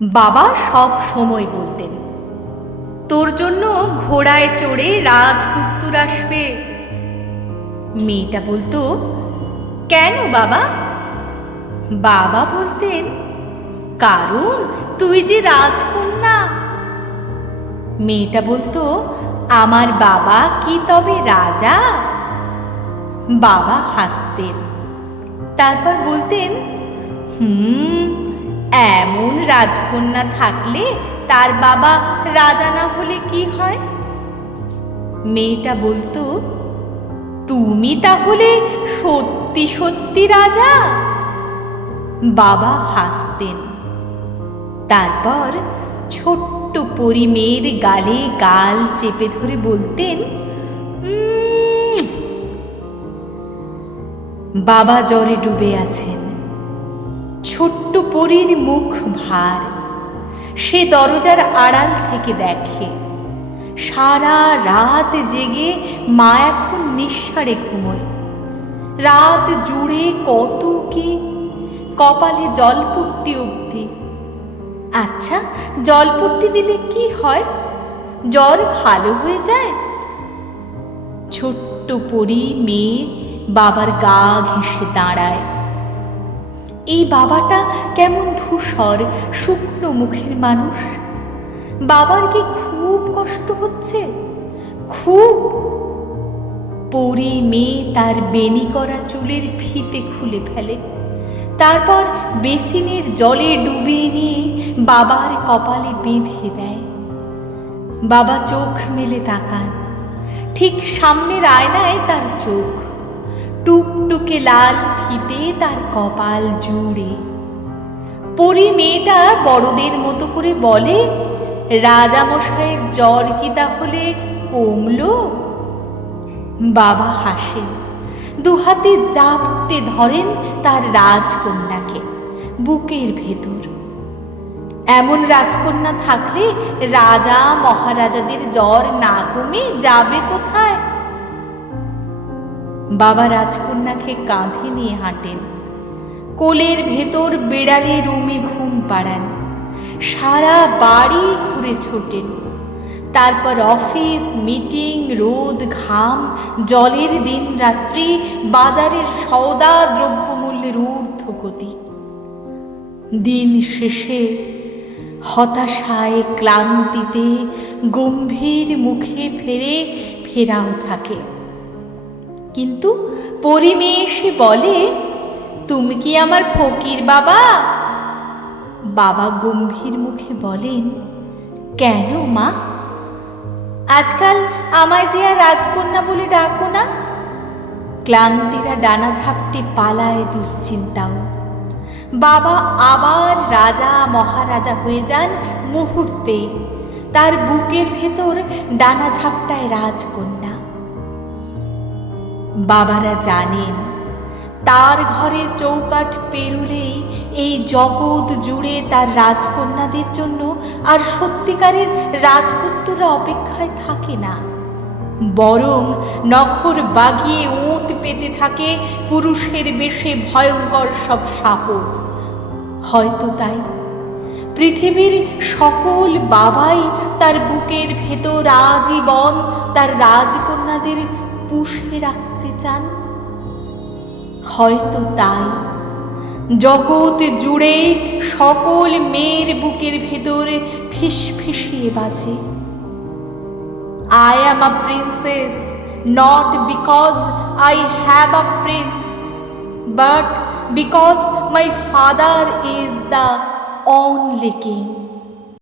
বাবা সব সময় বলতেন, তোর জন্য ঘোড়ায় চড়ে রাজপুত্তুর আসবে। মেয়েটা বলতো, কেন বাবা? বাবা বলতেন, কারণ তুই যে রাজকন্যা। মেয়েটা বলতো, আমার বাবা কি তবে রাজা? বাবা হাসতেন, তারপর বলতেন, হুম এমন রাজকন্যা থাকলে তার বাবা রাজা না হলে কি হয়? মেয়েটা বলতো, তুমি তাহলে সত্যি সত্যি রাজা? বাবা হাসতেন। তারপর ছোট্ট পরি মেয়ের গালে গাল চেপে ধরে বলতেন বাবা জ্বরে ডুবে আছেন। ছোট্ট পরীর মুখ ভার। সে দরজার আড়াল থেকে দেখে। সারা রাত জেগে মা এখন নিঃসারে ঘুমোয়। রাত জুড়ে কত কি কপালে জলপট্টি অবধি। আচ্ছা জলপট্টি দিলে কি হয়? জ্বর ভালো হয়ে যায়? ছোট্ট পরি মেয়ে বাবার গা ঘেঁষে দাঁড়ায়। এই বাবাটা কেমন ধূসর, শুকনো মুখের মানুষ? বাবার কি খুব কষ্ট হচ্ছে? খুব। পরি মেয়ে তার বেনি করা চুলের ফিতে খুলে ফেলে। তারপর বেসিনের জলে ডুবিয়ে নিয়ে বাবার কপালে বেঁধে দেয়। বাবা চোখ মেলে তাকান। ঠিক সামনের আয়নায় তার চোখ। টুকটুকে লাল ফিতে তার কপাল জুড়ে। পরি মেয়েটা বড়দের মতো করে বলে রাজামশাইয়ের জ্বর কি তাহলে কমলো? বাবা হাসেন দুহাতে জাপটে ধরেন তার রাজকন্যাকে বুকের ভেতর। এমন রাজকন্যা থাকলে রাজা মহারাজাদের জ্বর না কমে যাবে কোথায়? বাবা রাজকন্যাকে কাঁধে নিয়ে হাঁটেন। কোলের ভেতর বেড়ালে রুমে ঘুম পাড়ান। সারা বাড়ি ঘুরে ছোটেন। তারপর অফিস, মিটিং, রোদ, ঘাম, জলের দিন রাত্রি, বাজারের সওদা দ্রব্যমূল্যের ঊর্ধ্বগতি। দিন শেষে হতাশায়, ক্লান্তিতে, গম্ভীর মুখে ফেরে ফেরাও থাকে। কিন্তু পরিমেশে বলে, তুমি কি আমার ফকির বাবা? বাবা গম্ভীর মুখে বলেন, কেন মা? আজকাল আমায় যে আর রাজকন্যা বলে ডাকো না? ক্লান্তিরা ডানা ঝাপটে পালায় দুশ্চিন্তাও। বাবা আবার রাজা, মহারাজা হয়ে যান মুহূর্তে। তার বুকের ভেতর ডানা ঝাপটায় রাজকন্যা। বাবারা জানেন, তার ঘরে চৌকাঠ পেরুলেই এই জগৎ জুড়ে তার রাজকন্যাদের জন্য আর সত্যিকারের রাজপুত্ররা অপেক্ষায় থাকে না। বরং নখর বাগিয়ে ওঁত পেতে থাকে পুরুষের বেশে ভয়ঙ্কর সব সাপদ। হয়তো তাই। পৃথিবীর সকল বাবাই তার বুকের ভেতর আজীবন তার রাজকন্যাদের পুষে রাখতে চান? হয়তো তাই। জগৎ জুড়ে সকল মেয়ের বুকের ভেতরে ফিস ফিসিয়ে বাজে। I am a princess not because I have a prince but because my father is the only king